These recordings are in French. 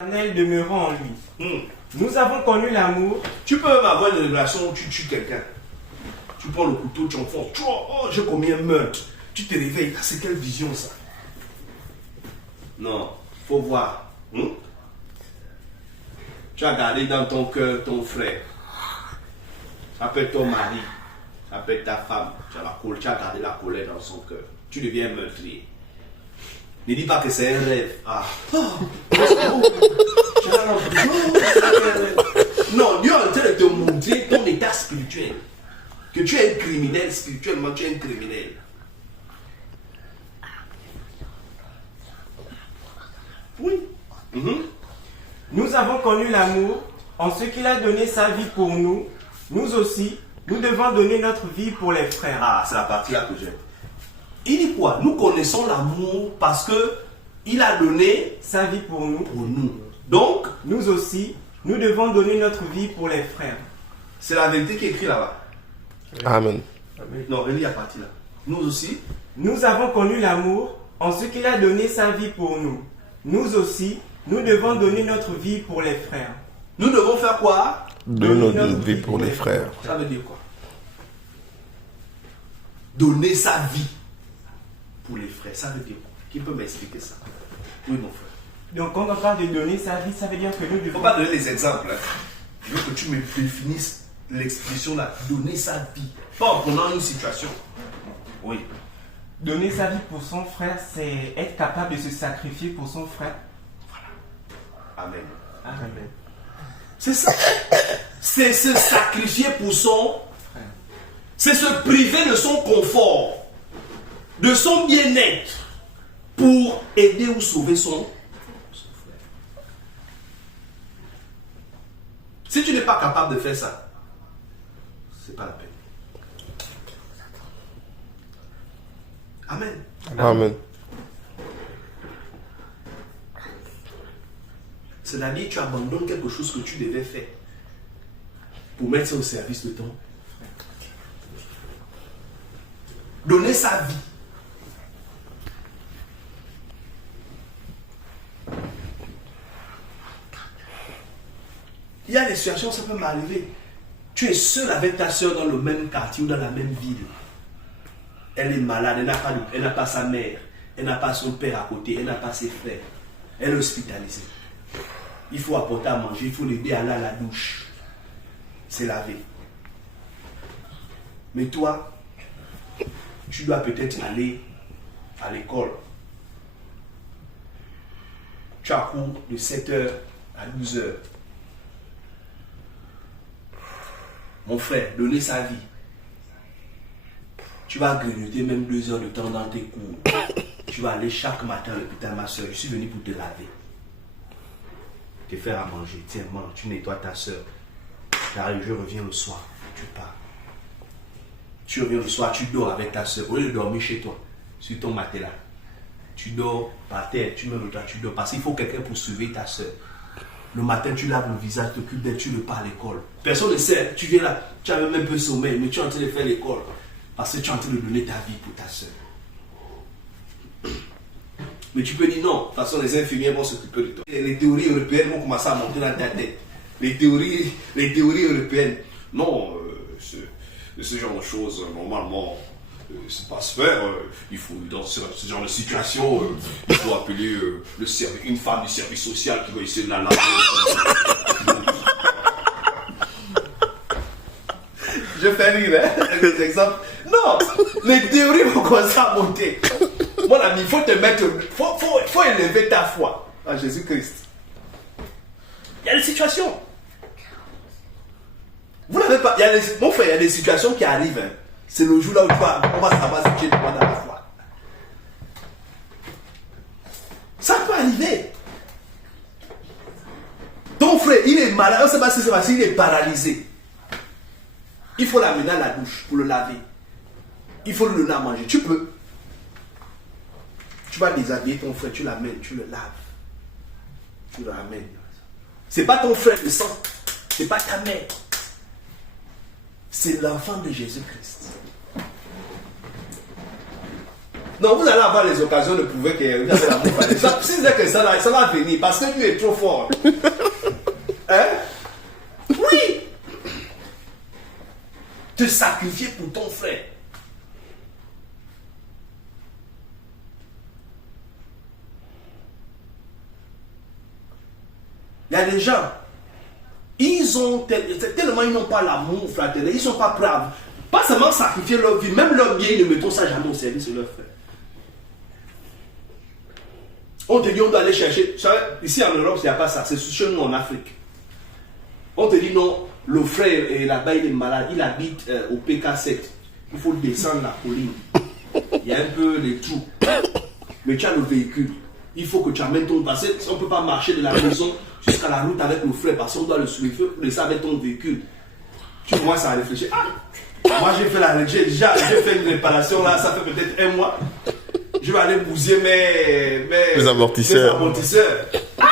Éternel demeurant en lui. Nous avons connu l'amour. Tu peux même avoir une relation où tu tues quelqu'un. Tu prends le couteau, tu enfonces. Oh, j'ai commis un meurtre. Tu te réveilles. Ah, c'est quelle vision ça? Non, faut voir. Tu as gardé dans ton cœur ton frère. Ça peut être ton mari. Ça peut être ta femme. Tu as gardé la colère dans son cœur. Tu deviens meurtrier. Ne dis pas que c'est un rêve. Non, Dieu est en train de te montrer ton état spirituel. Que tu es un criminel spirituellement, tu es un criminel. Oui. Nous avons connu l'amour en ce qu'il a donné sa vie pour nous. Nous aussi, nous devons donner notre vie pour les frères. Ah, c'est la partie là que j'aime. Il dit quoi? Nous connaissons l'amour parce que il a donné sa vie pour nous. Donc, nous aussi, nous devons donner notre vie pour les frères. C'est la vérité qui est écrite là-bas. Amen. Non, relis la partie là. Nous aussi. Nous avons connu l'amour en ce qu'il a donné sa vie pour nous. Nous aussi, nous devons donner notre vie pour les frères. Nous devons faire quoi? Donner notre vie pour les frères. Ça veut dire quoi? Donner sa vie pour les frères. Ça veut dire quoi? Qui peut m'expliquer ça? Oui, mon frère. Donc, quand on parle de donner sa vie, ça veut dire que nous devons... Il ne faut pas donner les exemples. Je veux que tu me définisses l'expression là. Donner sa vie. Pas en prenant une situation. Oui. Donner sa vie pour son frère, c'est être capable de se sacrifier pour son frère. Voilà. Amen. Amen. C'est ça. C'est se sacrifier pour son frère. C'est se priver de son confort, de son bien-être, pour aider ou sauver son frère. Si tu n'es pas capable de faire ça, c'est pas la peine. Amen. Amen. C'est-à-dire tu abandonnes quelque chose que tu devais faire pour mettre ça au service de ton frère. Donner sa vie. Il y a des situations, ça peut m'arriver. Tu es seul avec ta soeur dans le même quartier ou dans la même ville. Elle est malade, elle n'a pas sa mère, elle n'a pas son père à côté, elle n'a pas ses frères. Elle est hospitalisée. Il faut apporter à manger, il faut l'aider à aller à la douche. C'est laver. Mais toi, tu dois peut-être aller à l'école. Tu as cours de 7h à 12h. Mon frère, donner sa vie. Tu vas grignoter même 2 heures de temps dans tes cours. Tu vas aller chaque matin à l'hôpital, ma soeur. Je suis venu pour te laver. Te faire à manger. Tiens, mange, tu nettoies ta soeur. Je reviens le soir. Tu pars. Tu reviens le soir, tu dors avec ta soeur. Au lieu de dormir chez toi, sur ton matelas. Tu dors par terre, tu mets le drap, tu dors. Parce qu'il faut quelqu'un pour surveiller ta soeur. Le matin, tu laves le visage, tu t'occupes d'elle, tu le pars à l'école. Personne ne sait. Tu viens là, tu as même un peu sommeil, mais tu es en train de faire l'école. Parce que tu es en train de donner ta vie pour ta soeur. Mais tu peux dire non, de toute façon les infirmières vont s'occuper de toi. Les théories européennes vont commencer à monter dans ta tête. Les théories européennes. Non, ce genre de choses, normalement, c'est pas se faire. Il faut, dans ce genre de situation, il faut appeler une femme du service social qui va essayer de la laver. Je fais rire, hein, avec des exemples. Non, les théories vont commencer à monter. Mon ami, il faut te mettre, faut élever ta foi en Jésus-Christ. Il y a des situations. Vous n'avez pas, mon frère, il y a des situations qui arrivent. Hein. C'est le jour là où on va savoir si tu es droit dans la foi. Ça peut arriver. Ton frère, il est malade, on ne sait pas si c'est parce qu'il est paralysé. Il faut l'amener à la douche pour le laver. Il faut le donner à manger. Tu peux. Tu vas déshabiller ton frère, tu l'amènes, tu le laves. Tu le ramènes. Ce n'est pas ton frère de sang. Ce n'est pas ta mère. C'est l'enfant de Jésus-Christ. Non, vous allez avoir les occasions de prouver que vous avez l'amour fraternel. Si c'est que ça va venir, parce que Dieu est trop fort. Hein? Oui! Te sacrifier pour ton frère. Il y a des gens, tellement ils n'ont pas l'amour fraternel, ils ne sont pas prêts à, pas seulement sacrifier leur vie, même leur bien, ils ne mettent ça jamais au service de leur frère. On te dit on doit aller chercher, ici en Europe il n'y a pas ça, c'est chez nous en Afrique. On te dit non, le frère là-bas il est malade, il habite au PK7, il faut descendre la colline, il y a un peu les trous, mais tu as le véhicule. Il faut que tu amènes ton passé. On ne peut pas marcher de la maison jusqu'à la route avec le frère parce qu'on doit le suivre pour laisser avec ton véhicule. Tu vois ça à réfléchir. Ah, moi j'ai fait une réparation là, ça fait peut-être 1 mois. Je vais aller bousiller mes amortisseurs. Ah,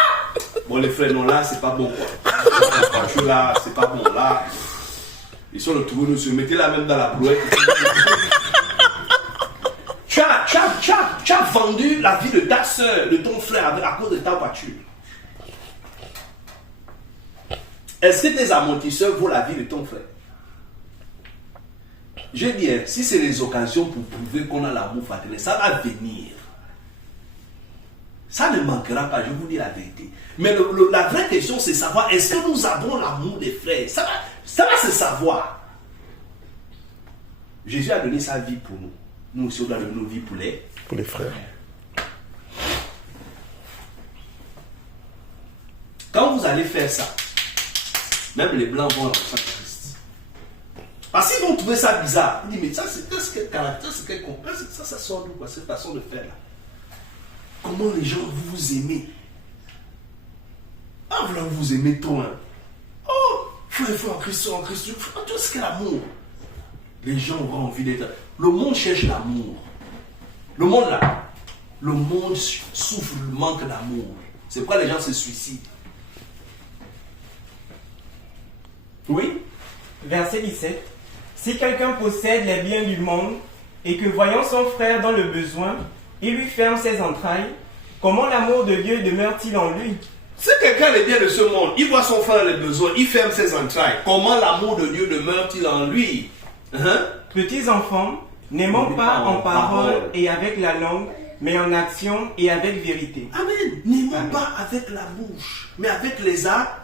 bon les frères non là c'est pas bon quoi. La voiture là c'est pas bon là. Ils sont retrouvés nous se mettez là même dans la brouette. Tu as vendu la vie de ta soeur, de ton frère à cause de ta voiture. Est-ce que tes amortisseurs vaut la vie de ton frère? Je dis, si c'est les occasions pour prouver qu'on a l'amour fraternel, ça va venir. Ça ne manquera pas, je vous dis la vérité. Mais la vraie question, c'est savoir, est-ce que nous avons l'amour des frères? Ça va se savoir. Jésus a donné sa vie pour nous. Nous aussi, on doit donner nos vies pour les frères. Quand vous allez faire ça, même les blancs vont rentrer en Christ. Parce qu'ils vont trouver ça bizarre. Ils disent, mais ça, c'est quel caractère, c'est quel complexe, ça sort d'où, quoi, cette façon de faire là. Comment les gens vous aimez? En voulant vous aimer trop, hein. Oh, frère, en Christ, tout ce qu'est l'amour. Les gens auront envie d'être. Le monde cherche l'amour. Le monde là, le monde souffre du manque d'amour. C'est pourquoi les gens se suicident. Oui. Verset 17. Si quelqu'un possède les biens du monde et que voyant son frère dans le besoin, il lui ferme ses entrailles, comment l'amour de Dieu demeure-t-il en lui? Si quelqu'un est bien de ce monde, il voit son frère les besoins, il ferme ses entrailles, comment l'amour de Dieu demeure-t-il en lui? Petits enfants, n'aimons pas en parole et avec la langue, mais en action et avec vérité. Amen. N'aimons pas avec la bouche, mais avec les actes.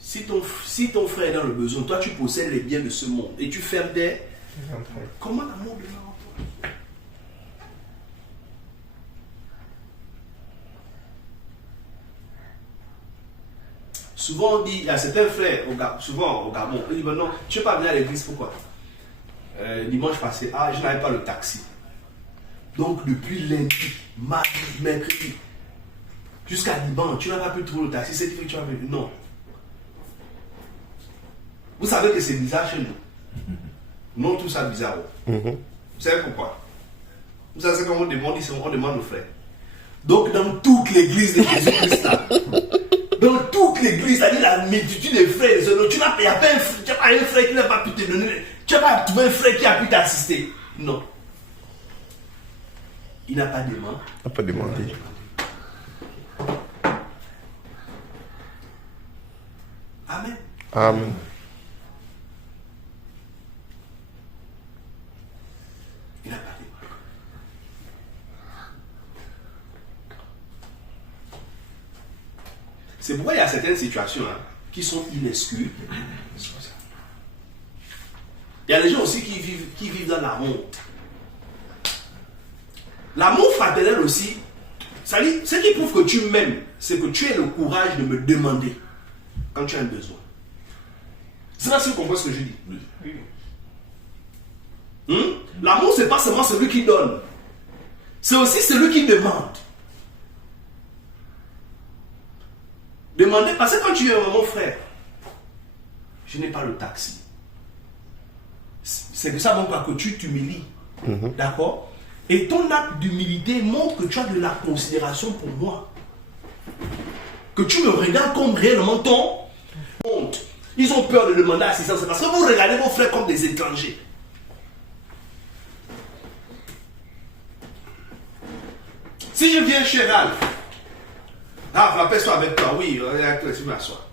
Si ton frère est dans le besoin, toi tu possèdes les biens de ce monde et tu fermes des... Comment l'amour demeure en toi? Souvent on dit, il y a certains frères, souvent au Gabon, ils disent non, tu ne veux pas venir à l'église, pourquoi? Dimanche passé, je n'avais pas le taxi. Donc depuis lundi, mardi, mercredi, jusqu'à dimanche, tu n'as pas pu trouver le taxi, c'est que tu as vu. Non. Vous savez que c'est bizarre chez nous. Non, tout ça bizarre. Vous savez pourquoi? Vous savez comment on demande ici, on demande aux frères. Donc dans toute l'église de Jésus-Christ, dans toute l'église, c'est-à-dire la multitude des frères, tu n'as pas un frère qui n'a pas pu te donner, tu n'as pas trouvé un frère qui a pu t'assister. Non. Il n'a pas demandé. Il n'a pas demandé. Amen. Amen. Il n'a pas demandé. C'est pourquoi il y a certaines situations qui sont inexcusables. Il y a des gens aussi qui vivent dans l'amour. L'amour fraternel aussi, ce qui prouve que tu m'aimes, c'est que tu aies le courage de me demander quand tu as un besoin. C'est là que vous comprenez ce que je dis. L'amour, ce n'est pas seulement celui qui donne, c'est aussi celui qui demande. Demandez, parce que quand tu es mon frère, je n'ai pas le taxi. C'est que ça montre que tu t'humilies. D'accord? Et ton acte d'humilité montre que tu as de la considération pour moi. Que tu me regardes comme réellement ton honte. Ils ont peur de demander assistance. C'est parce que vous regardez vos frères comme des étrangers. Si je viens chez Ralph, rappelle-toi avec toi, oui, tu m'assois.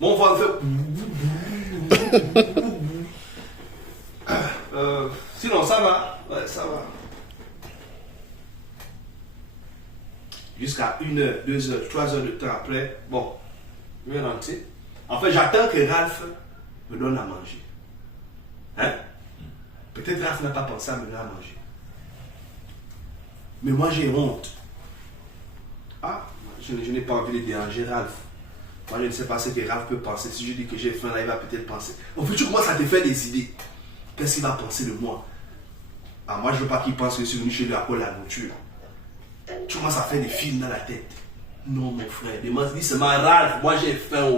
Mon voix fait. Sinon, ça va. Ouais, ça va. Jusqu'à 1 heure, 2 heures, 3 heures de temps après, bon, je vais rentrer. En fait, j'attends que Ralph me donne à manger. Hein? Peut-être Ralph n'a pas pensé à me donner à manger. Mais moi, j'ai honte. Ah, je n'ai pas envie de déranger Ralph. Moi, je ne sais pas ce que Ralph peut penser. Si je dis que j'ai faim, là, il va peut-être penser. En fait, tu commences à te faire des idées. Qu'est-ce qu'il va penser de moi? Ah, moi, je ne veux pas qu'il pense que je suis venu chez lui à cause de la nourriture. Tu commences à faire des films dans la tête. Non, mon frère, dis seulement Ralph, moi j'ai faim.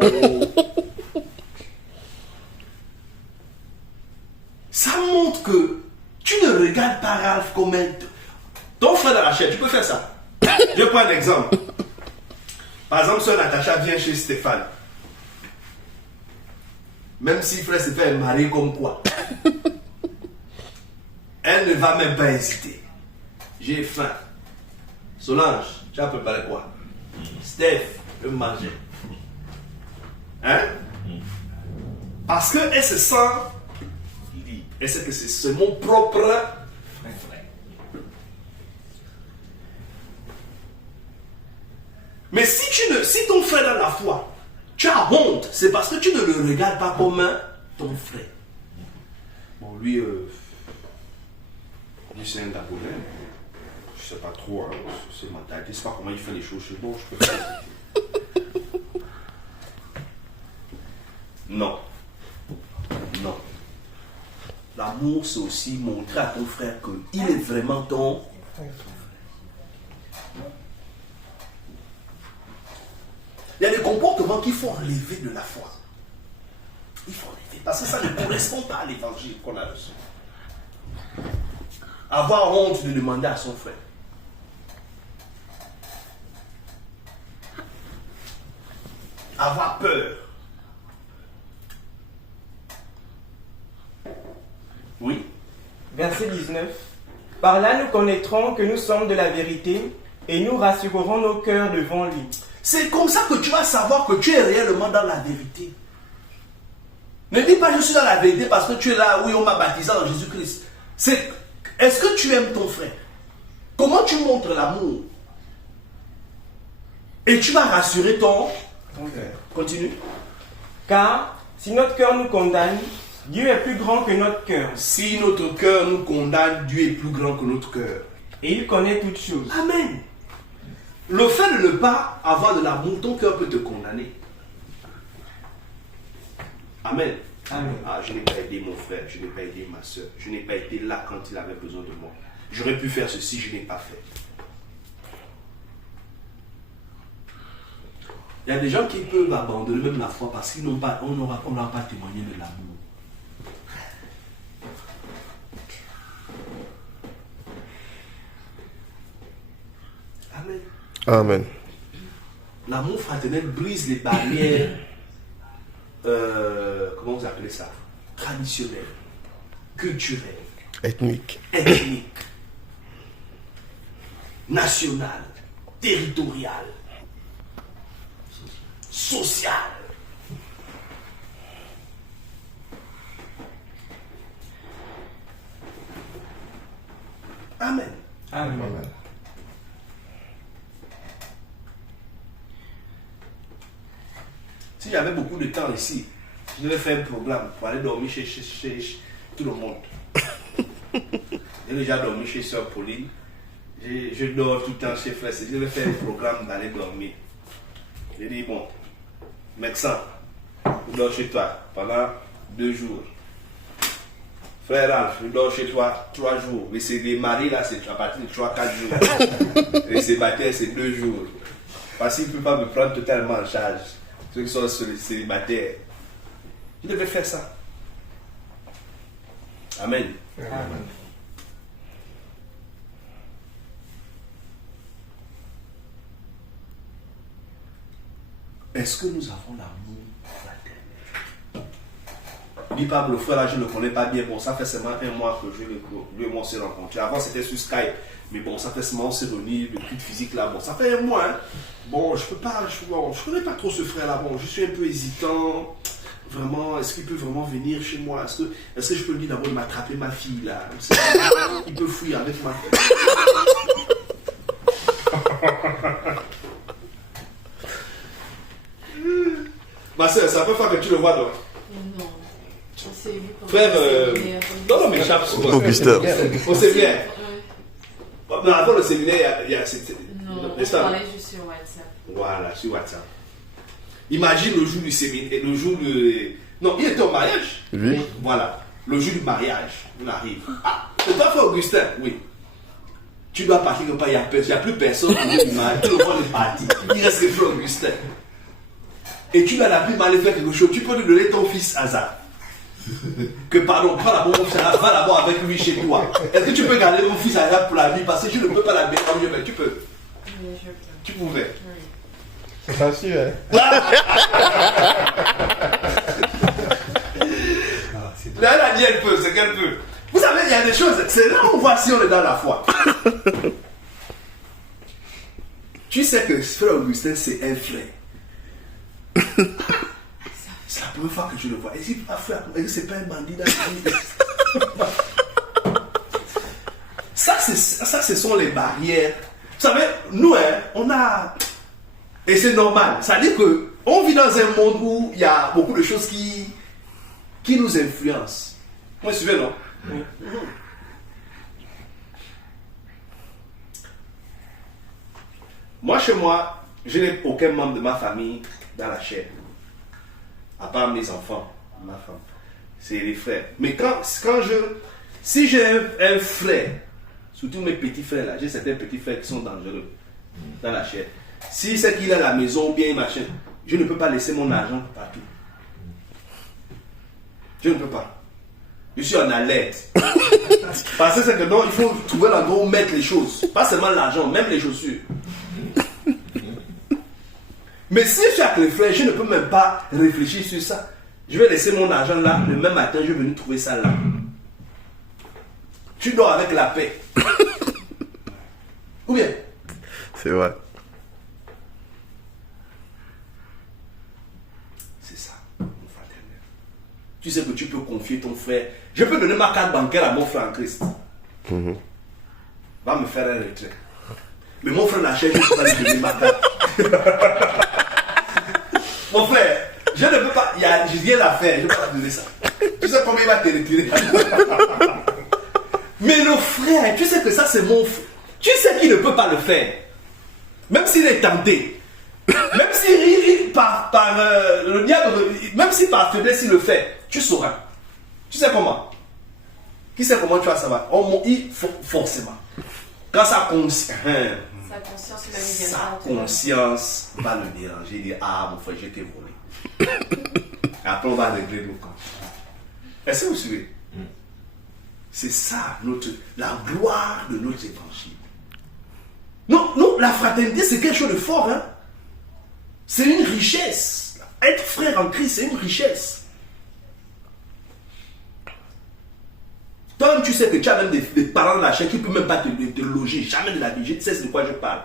Ça montre que tu ne regardes pas Ralph comme un... Ton frère dans la chair, tu peux faire ça. Je prends un exemple. Par exemple, si Natacha vient chez Stéphane, même si frère se fait marier comme quoi, elle ne va même pas hésiter. J'ai faim. Solange, tu as préparé quoi? Steph, je vais manger. Hein? Parce qu'elle se sent libre. Elle sait que c'est mon propre frère. Mais si ton frère a la foi, tu as honte, c'est parce que tu ne le regardes pas comme ton frère. Bon, lui c'est un Gabonais. Je ne sais pas trop, hein, c'est ma tête. Je ne sais pas comment il fait les choses chez moi. Je peux faire. Non. Non. L'amour, c'est aussi montrer à ton frère qu'il est vraiment ton. Il y a des comportements qu'il faut enlever de la foi. Il faut enlever. Parce que ça ne correspond pas à l'évangile qu'on a reçu. Avoir honte de demander à son frère. Avoir peur. Oui. Verset 19. Par là nous connaîtrons que nous sommes de la vérité et nous rassurerons nos cœurs devant lui. C'est comme ça que tu vas savoir que tu es réellement dans la vérité. Ne dis pas je suis dans la vérité parce que tu es là, oui, on m'a baptisé dans Jésus-Christ. Est-ce que tu aimes ton frère? Comment tu montres l'amour? Et tu vas rassurer ton frère. Continue. Car si notre cœur nous condamne, Dieu est plus grand que notre cœur. Si notre cœur nous condamne, Dieu est plus grand que notre cœur. Et il connaît toutes choses. Amen. Le fait de ne pas avoir de l'amour, ton cœur peut te condamner. Amen. Amen. Ah, je n'ai pas aidé mon frère, je n'ai pas aidé ma soeur, je n'ai pas été là quand il avait besoin de moi. J'aurais pu faire ceci, je n'ai pas fait. Il y a des gens qui peuvent abandonner même la foi parce qu'on n'aura pas témoigné de l'amour. Amen. Amen. L'amour fraternel brise les barrières, comment vous appelez ça? Traditionnelles, culturelles, Ethnique. ethniques, nationales, territoriales, sociales. Amen. Amen. Si j'avais beaucoup de temps ici, je devais faire un programme pour aller dormir chez tout le monde. J'ai déjà dormi chez Sœur Pauline. Je dors tout le temps chez Frère. Je devais faire un programme d'aller dormir. J'ai dit, bon, Mexan, je dors chez toi pendant 2 jours. Frère Ralph, je dors chez toi 3 jours. Mais c'est des maris là, c'est à partir de 3-4 jours. Les célibataires, c'est 2 jours. Parce qu'il ne peut pas me prendre totalement en charge. Ceux qui sont célibataires. Je devais faire ça. Amen. Amen. Est-ce que nous avons l'amour fraternel? Dis pas, le frère là, je ne le connais pas bien. Bon, ça fait seulement un mois que lui et moi on s'est rencontrés. Avant, c'était sur Skype. Mais bon, ça fait seulement on s'est donné le truc physique là. Bon, ça fait un mois. Hein. Bon, je peux pas, je connais pas trop ce frère là. Bon, je suis un peu hésitant. Vraiment, est-ce qu'il peut vraiment venir chez moi? Est-ce que je peux lui dire d'abord de m'attraper ma fille là? Il peut fuir avec ma fille. Ma soeur, c'est la première fois que tu le vois donc. Non. On s'est vu pendant Frère, le séminaire. non, mais échappe souvent. Augustin. Au séminaire. Ouais. Non, avant le séminaire, il y a Non, on n'est-ce pas? parlait juste sur WhatsApp. Voilà, sur WhatsApp. Imagine le jour du séminaire, le jour de... Non, il était au mariage. Oui. Voilà, le jour du mariage, on arrive. Ah, c'est pas fait Augustin, oui. Tu dois partir quelque part, il n'y a plus personne pour le mariage. Tout le monde est parti. Il reste que frère Augustin. Et tu l'as appris mal faire quelque chose. Tu peux lui donner ton fils Hazard. Que pardon, prends d'abord mon fils Hazard, va d'abord avec lui chez toi. Est-ce que tu peux garder mon fils Hazard pour la vie? Parce que je ne peux pas la mettre en mieux, mais tu peux. Oui, je peux. Tu pouvais. Oui. C'est facile, hein? Là, elle a dit elle peut, c'est qu'elle peut. Vous savez, il y a des choses, c'est là où on voit si on est dans la foi. Tu sais que frère Augustin, c'est un frère. C'est la première fois que je le vois. Est-ce que c'est pas un bandit dans la vie? Ça, ce sont les barrières. Vous savez, nous, hein, on a... Et c'est normal. Ça veut dire qu'on vit dans un monde où il y a beaucoup de choses qui nous influencent. Vous me suivez, non? Oui. Moi, chez moi, je n'ai aucun membre de ma famille dans la chair. À part mes enfants, ma femme. C'est les frères. Mais si j'ai un frère, surtout mes petits frères là, j'ai certains petits frères qui sont dangereux dans la chair. Si c'est qu'il est à la maison ou bien machin, je ne peux pas laisser mon argent partout. Je ne peux pas. Je suis en alerte. Parce que c'est que non, il faut trouver l'endroit où mettre les choses. Pas seulement l'argent, même les chaussures. Mais si je suis avec les frères, je ne peux même pas réfléchir sur ça. Je vais laisser mon argent là, le même matin, je vais venir trouver ça là. Tu dors avec la paix. Ou bien? C'est vrai. C'est ça, mon fraternel. Tu sais que tu peux confier ton frère. Je peux donner ma carte bancaire à mon frère en Christ. Va me faire un retrait. Mais mon frère n'achète, je ne peux pas lui donner ma carte. Mon frère, je ne peux pas, j'ai rien à faire, je ne peux pas te donner ça. Tu sais combien il va te retirer? Mais le frère, tu sais que ça c'est mon frère. Tu sais qu'il ne peut pas le faire. Même s'il est tenté. Même si le diable, même si par faiblesse il le fait, tu sauras. Tu sais comment? Qui sait comment tu vas savoir? Forcément. Quand sa conscience va le déranger, il dit ah mon frère, je t'ai volé. Après on va régler nos comptes. Est-ce que vous suivez? C'est ça la gloire de notre évangile. Non, la fraternité c'est quelque chose de fort. Hein? C'est une richesse. Être frère en Christ, c'est une richesse. Toi-même, tu sais que tu as même des parents de la chair qui ne peuvent même pas te loger. Jamais de la vie. Je sais de quoi je parle.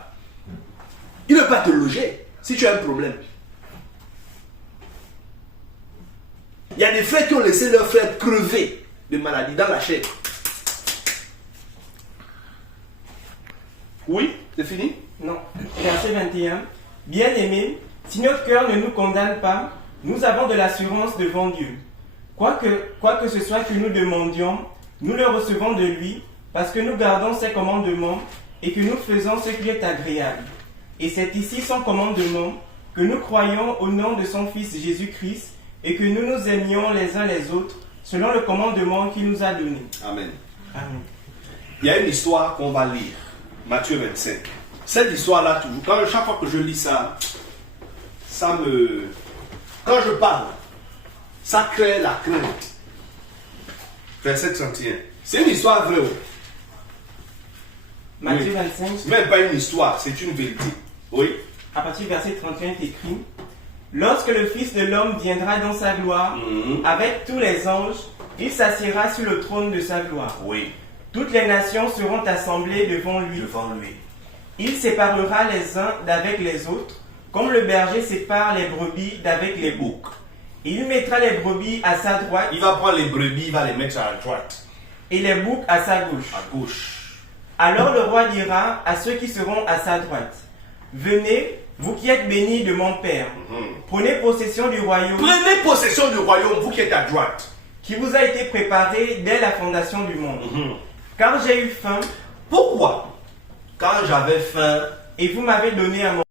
Ils ne peuvent pas te loger si tu as un problème. Il y a des frères qui ont laissé leurs frères crever de maladie dans la chair. Oui, c'est fini? Non. Verset 21. Bien-aimés, si notre cœur ne nous condamne pas, nous avons de l'assurance devant Dieu. Quoi que ce soit que nous demandions, nous le recevons de lui, parce que nous gardons ses commandements et que nous faisons ce qui est agréable. Et c'est ici son commandement, que nous croyons au nom de son Fils Jésus-Christ et que nous nous aimions les uns les autres, selon le commandement qu'il nous a donné. Amen. Amen. Il y a une histoire qu'on va lire, Matthieu 25. Cette histoire-là, toujours, chaque fois que je lis ça, quand je parle, ça crée la crainte. Verset 31. C'est une histoire vraie. Matthieu Oui. 25, C'est même pas une histoire, c'est une vérité. Oui. à partir du verset 31 est écrit: Lorsque le Fils de l'homme viendra dans sa gloire, avec tous les anges, il s'assiera sur le trône de sa gloire. Oui. Toutes les nations seront assemblées devant lui. Devant lui. Il séparera les uns d'avec les autres, comme le berger sépare les brebis d'avec les boucs. Il mettra les brebis à sa droite Il va prendre les brebis, il va les mettre à droite, et les boucs à sa gauche. à gauche. Alors le roi dira à ceux qui seront à sa droite, venez, vous qui êtes bénis de mon Père, prenez possession du royaume Prenez possession du royaume, vous qui êtes à droite. qui vous a été préparé dès la fondation du monde. Car j'ai eu faim Pourquoi? Quand j'avais faim, et vous m'avez donné à manger.